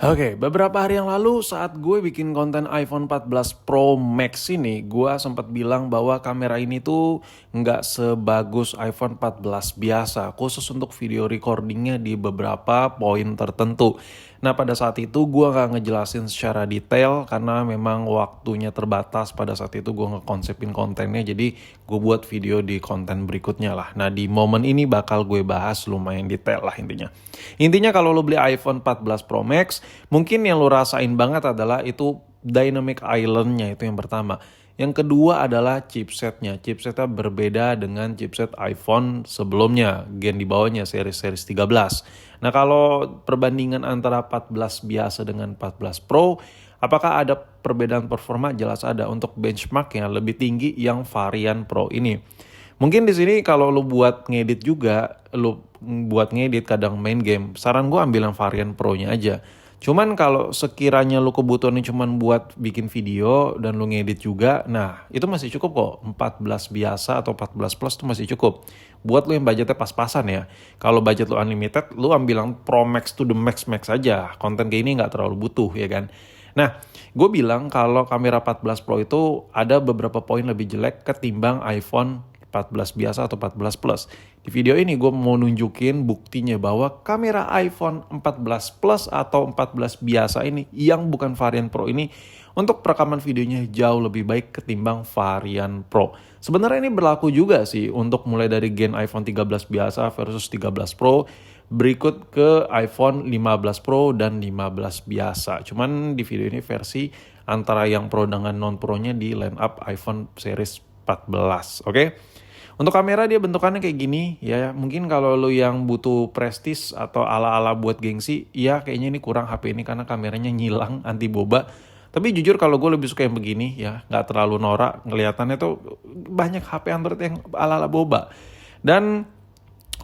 Oke, beberapa hari yang lalu saat gue bikin konten iPhone 14 Pro Max ini, gue sempat bilang bahwa kamera ini tuh nggak sebagus iPhone 14 biasa, khusus untuk video recordingnya di beberapa poin tertentu. Nah, pada saat itu gue nggak ngejelasin secara detail karena memang waktunya terbatas pada saat itu gue ngekonsepin kontennya, jadi gue buat video di konten berikutnya lah. Nah, di momen ini bakal gue bahas lumayan detail lah intinya. Intinya kalau lo beli iPhone 14 Pro Max, mungkin yang lo rasain banget adalah itu Dynamic Island-nya itu yang pertama. Yang kedua adalah chipsetnya. Chipsetnya berbeda dengan chipset iPhone sebelumnya, gen di bawahnya series 13. Nah, kalau perbandingan antara 14 biasa dengan 14 Pro, apakah ada perbedaan performa? Jelas ada. Untuk benchmarknya lebih tinggi yang varian Pro ini. Mungkin di sini kalau lu buat ngedit juga, lu buat ngedit kadang main game, saran gue ambil yang varian Pro-nya aja. Cuman kalau sekiranya lu kebutuhannya cuman buat bikin video dan lu ngedit juga, nah itu masih cukup kok. 14 biasa atau 14 plus itu masih cukup. Buat lu yang budgetnya pas-pasan ya. Kalau budget lu unlimited, lu ambil yang Pro Max to the max aja. Konten kayak ini nggak terlalu butuh ya kan. Nah, gue bilang kalau kamera 14 Pro itu ada beberapa poin lebih jelek ketimbang iPhone 14 biasa atau 14 Plus. Di video ini gue mau nunjukin buktinya bahwa kamera iPhone 14 Plus atau 14 biasa ini yang bukan varian Pro ini untuk perekaman videonya jauh lebih baik ketimbang varian Pro. Sebenarnya ini berlaku juga sih untuk mulai dari gen iPhone 13 biasa versus 13 Pro, berikut ke iPhone 15 Pro dan 15 biasa. Cuman di video ini versi antara yang Pro dengan non Pro-nya di line up iPhone series 14, oke? Untuk kamera dia bentukannya kayak gini, ya mungkin kalau lu yang butuh prestis atau ala-ala buat gengsi, ya kayaknya ini kurang HP ini karena kameranya nyilang, anti boba. Tapi jujur kalau gue lebih suka yang begini ya, nggak terlalu norak, ngeliatannya tuh banyak HP Android yang ala-ala boba. Dan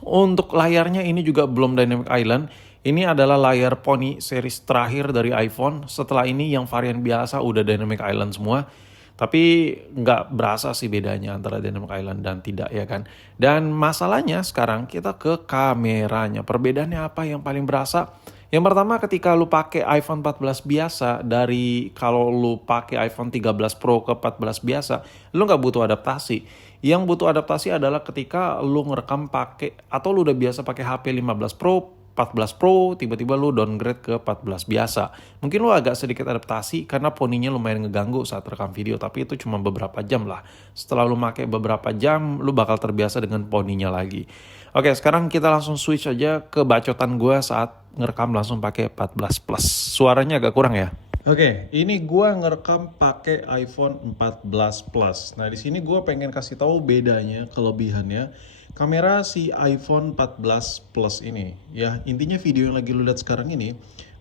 untuk layarnya ini juga belum Dynamic Island. Ini adalah layar Pony series terakhir dari iPhone. Setelah ini yang varian biasa udah Dynamic Island semua. Tapi nggak berasa sih bedanya antara Dynamic Island dan tidak ya kan. Dan masalahnya sekarang kita ke kameranya. Perbedaannya apa yang paling berasa? Yang pertama ketika lu pakai iPhone 14 biasa dari kalau lu pakai iPhone 13 Pro ke 14 biasa, lu nggak butuh adaptasi. Yang butuh adaptasi adalah ketika lu ngerekam pakai atau lu udah biasa pakai HP 15 Pro, 14 Pro, tiba-tiba lu downgrade ke 14 biasa. Mungkin lu agak sedikit adaptasi karena poninya lumayan ngeganggu saat rekam video, tapi itu cuma beberapa jam lah. Setelah lu pakai beberapa jam, lu bakal terbiasa dengan poninya lagi. Oke, sekarang kita langsung switch aja ke bacotan gue saat ngerekam langsung pakai 14 Plus. Suaranya agak kurang ya? Oke, ini gue ngerekam pakai iPhone 14 Plus. Nah, di sini gue pengen kasih tahu bedanya, kelebihannya kamera si iPhone 14 Plus ini. Ya, intinya video yang lagi lu lihat sekarang ini,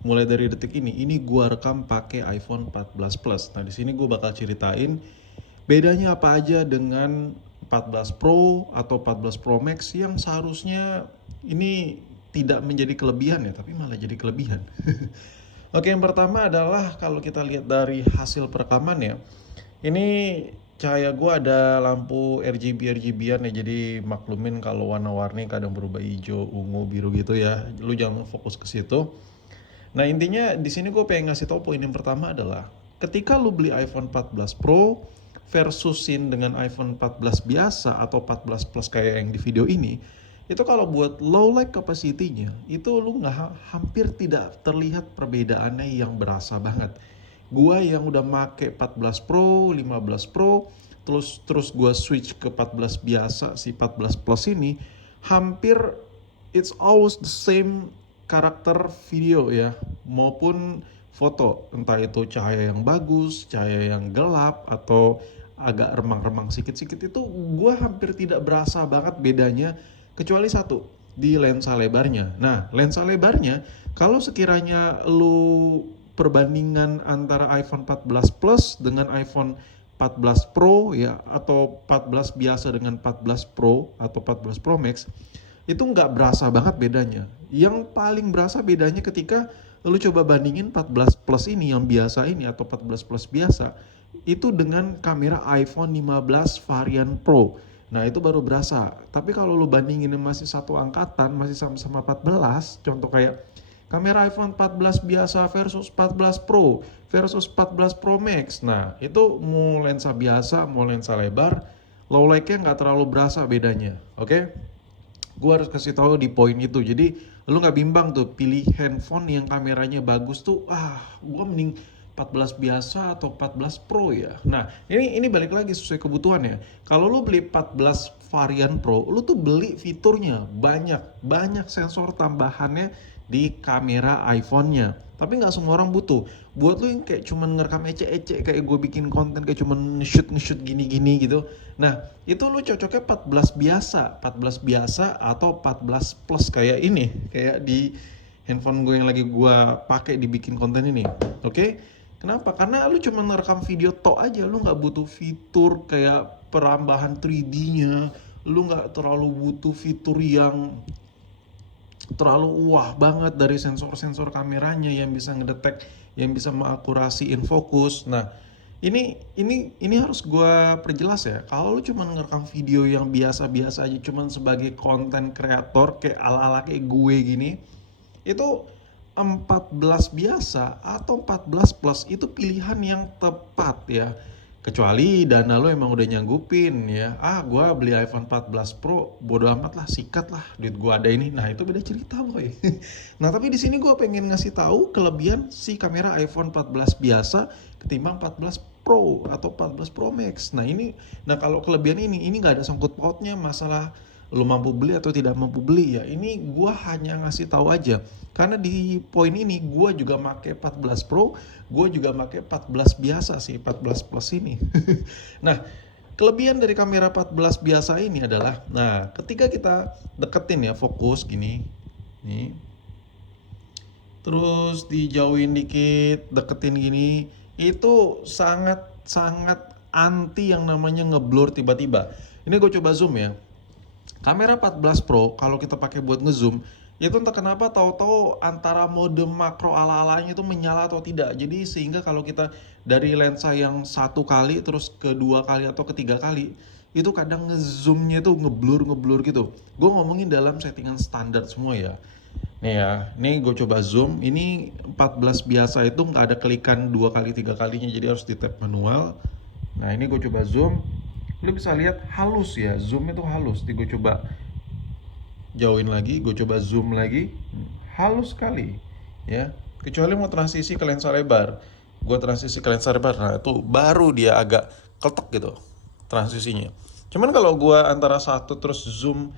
mulai dari detik ini gue rekam pakai iPhone 14 Plus. Nah, di sini gue bakal ceritain bedanya apa aja dengan 14 Pro atau 14 Pro Max yang seharusnya ini tidak menjadi kelebihan ya, tapi malah jadi kelebihan. Oke, yang pertama adalah kalau kita lihat dari hasil perekaman ya, ini cahaya gua ada lampu RGB-RGB-an ya, jadi maklumin kalau warna-warni kadang berubah hijau, ungu, biru gitu ya. Lu jangan fokus ke situ. Nah, intinya di sini gue pengen ngasih tahu poin yang pertama adalah ketika lu beli iPhone 14 Pro versusin dengan iPhone 14 biasa atau 14 Plus kayak yang di video ini, itu kalau buat low light capacity-nya itu lu hampir tidak terlihat perbedaannya yang berasa banget. Gua yang udah make 14 Pro, 15 Pro, terus gua switch ke 14 biasa si 14 Plus ini, hampir it's always the same karakter video ya maupun foto, entah itu cahaya yang bagus, cahaya yang gelap atau agak remang-remang sikit-sikit, itu gue hampir tidak berasa banget bedanya kecuali satu, di lensa lebarnya. Nah, lensa lebarnya kalau sekiranya lu perbandingan antara iPhone 14 Plus dengan iPhone 14 Pro ya atau 14 biasa dengan 14 Pro atau 14 Pro Max, itu nggak berasa banget bedanya. Yang paling berasa bedanya ketika lu coba bandingin 14 Plus ini yang biasa ini atau 14 Plus biasa itu dengan kamera iPhone 15 varian Pro. Nah, itu baru berasa. Tapi kalau lu bandingin masih satu angkatan, masih sama-sama 14, contoh kayak Kamera iPhone 14 biasa versus 14 Pro versus 14 Pro Max. Nah, itu mau lensa biasa, mau lensa lebar, low light-nya nggak terlalu berasa bedanya. Oke? Gue harus kasih tahu di poin itu. Jadi lu nggak bimbang tuh pilih handphone yang kameranya bagus tuh. Gue mending 14 biasa atau 14 Pro ya. Nah, ini balik lagi sesuai kebutuhan ya. Kalau lu beli 14 varian Pro, lu tuh beli fiturnya banyak sensor tambahannya di kamera iPhone-nya. Tapi nggak semua orang butuh. Buat lu yang kayak cuman ngerekam ecek-ecek, kayak gue bikin konten kayak cuman nge-shoot gini-gini gitu. Nah, itu lu cocoknya 14 biasa atau 14 plus kayak ini, kayak di handphone gue yang lagi gue pakai dibikin konten ini. Oke? Kenapa? Karena lu cuma ngerekam video tok aja, lu nggak butuh fitur kayak perambahan 3D-nya, lu nggak terlalu butuh fitur yang terlalu wah banget dari sensor-sensor kameranya yang bisa ngedetek, yang bisa mengakurasi in focus. Nah, ini harus gue perjelas ya. Kalau lu cuma ngerekam video yang biasa-biasa aja, cuma sebagai konten kreator kayak ala-ala kayak gue gini, itu 14 biasa atau 14 plus itu pilihan yang tepat ya. Kecuali dana lo emang udah nyanggupin ya. Gue beli iPhone 14 Pro, bodo amat lah, sikat lah, duit gue ada ini. Nah, itu beda cerita boy. Nah, tapi di sini gue pengen ngasih tahu kelebihan si kamera iPhone 14 biasa ketimbang 14 Pro atau 14 Pro Max. Nah kalau kelebihan ini nggak ada sangkut pautnya masalah lo mampu beli atau tidak mampu beli ya. Ini gue hanya ngasih tahu aja. Karena di poin ini gue juga pakai 14 Pro, gue juga pakai 14 biasa sih, 14 Plus ini. Nah, kelebihan dari kamera 14 biasa ini adalah, nah ketika kita deketin ya, fokus gini, nih, terus dijauhin dikit, deketin gini, itu sangat anti yang namanya ngeblur tiba-tiba. Ini gue coba zoom ya. Kamera 14 Pro kalau kita pakai buat ngezoom, itu entah kenapa tahu-tahu antara mode makro ala-alanya itu menyala atau tidak. Jadi sehingga kalau kita dari lensa yang satu kali terus ke dua kali atau ketiga kali, itu kadang ngezoomnya itu ngeblur gitu. Gue ngomongin dalam settingan standar semua ya. Nih ya, nih gue coba zoom. Ini 14 biasa itu nggak ada kelikan dua kali tiga kalinya, jadi harus di tap manual. Nah ini gue coba zoom, lu bisa lihat halus ya, zoom itu halus. Gue coba jauhin lagi, gue coba zoom lagi, halus sekali ya. Kecuali mau transisi ke lensa lebar, gue transisi ke lensa lebar, nah itu baru dia agak ketek gitu transisinya. Cuman kalau gue antara satu terus zoom,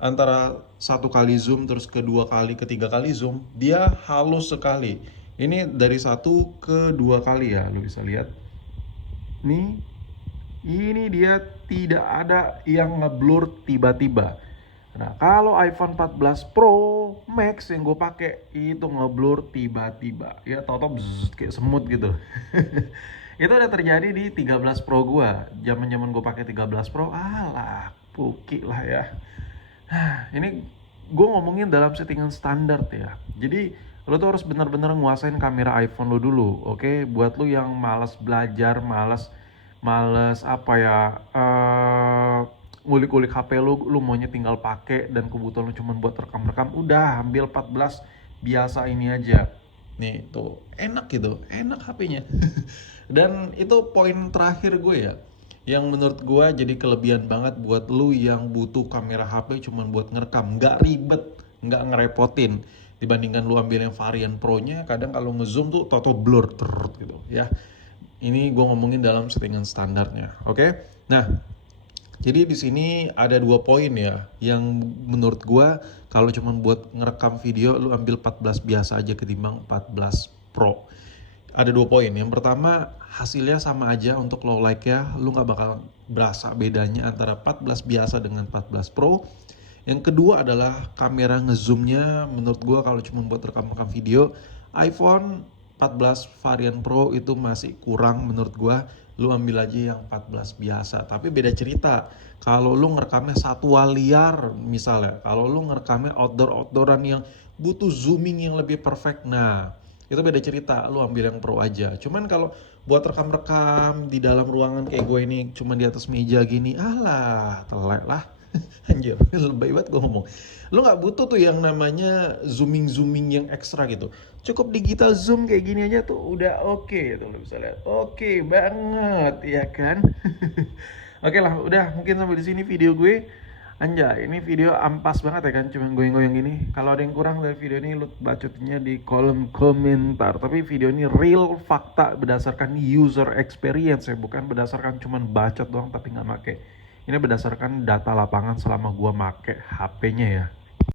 antara satu kali zoom terus ke dua kali, ketiga kali zoom, dia halus sekali. Ini dari satu ke dua kali ya, lu bisa lihat nih, ini dia tidak ada yang ngeblur tiba-tiba. Nah, kalau iPhone 14 Pro Max yang gue pakai itu ngeblur tiba-tiba. Ya, tau-tau kayak semut gitu. Itu udah terjadi di 13 Pro gue. Zaman-zaman gue pakai 13 Pro, alah, puki lah ya. Ini gue ngomongin dalam settingan standar ya. Jadi lo tuh harus benar-benar nguasain kamera iPhone lo dulu, oke? Buat lo yang malas belajar, malas apa ya, ngulik-ngulik HP lu maunya tinggal pakai dan kebutuhan lu cuma buat rekam-rekam, udah ambil 14 biasa ini aja. Nih tuh enak gitu, enak HP-nya. Dan itu poin terakhir gue ya, yang menurut gue jadi kelebihan banget buat lu yang butuh kamera HP cuma buat ngerekam, nggak ribet, nggak ngerepotin. Dibandingkan lu ambil yang varian Pro-nya, kadang kalau ngezoom tuh toto blur gitu ya. Ini gue ngomongin dalam settingan standarnya, oke? Nah, jadi di sini ada dua poin ya, yang menurut gue kalau cuma buat ngerekam video lu ambil 14 biasa aja ketimbang 14 Pro. Ada dua poin. Yang pertama, hasilnya sama aja untuk low light ya, lu nggak bakal berasa bedanya antara 14 biasa dengan 14 Pro. Yang kedua adalah kamera ngezoomnya, menurut gue kalau cuma buat rekam-rekam video, iPhone 14 varian Pro itu masih kurang menurut gue. Lu ambil aja yang 14 biasa. Tapi beda cerita kalau lu ngerekamnya satwa liar misalnya, kalau lu ngerekamnya outdooran yang butuh zooming yang lebih perfect, nah itu beda cerita, lu ambil yang Pro aja. Cuman kalau buat rekam-rekam di dalam ruangan kayak gue ini cuma di atas meja gini, alah telek lah. Anjir, lebay banget gue ngomong. Lu nggak butuh tuh yang namanya zooming yang ekstra gitu. Cukup digital zoom kayak gini aja tuh udah oke tuh, lu bisa lihat. Oke banget, ya kan? Oke lah, udah mungkin sampai di sini video gue. Anjay, ini video ampas banget ya kan, cuman goyang-goyang gini. Kalau ada yang kurang dari video ini, lu bacotnya di kolom komentar. Tapi video ini real fakta berdasarkan user experience ya, bukan berdasarkan cuman bacot doang tapi nggak make. Ini berdasarkan data lapangan selama gua make HP-nya ya.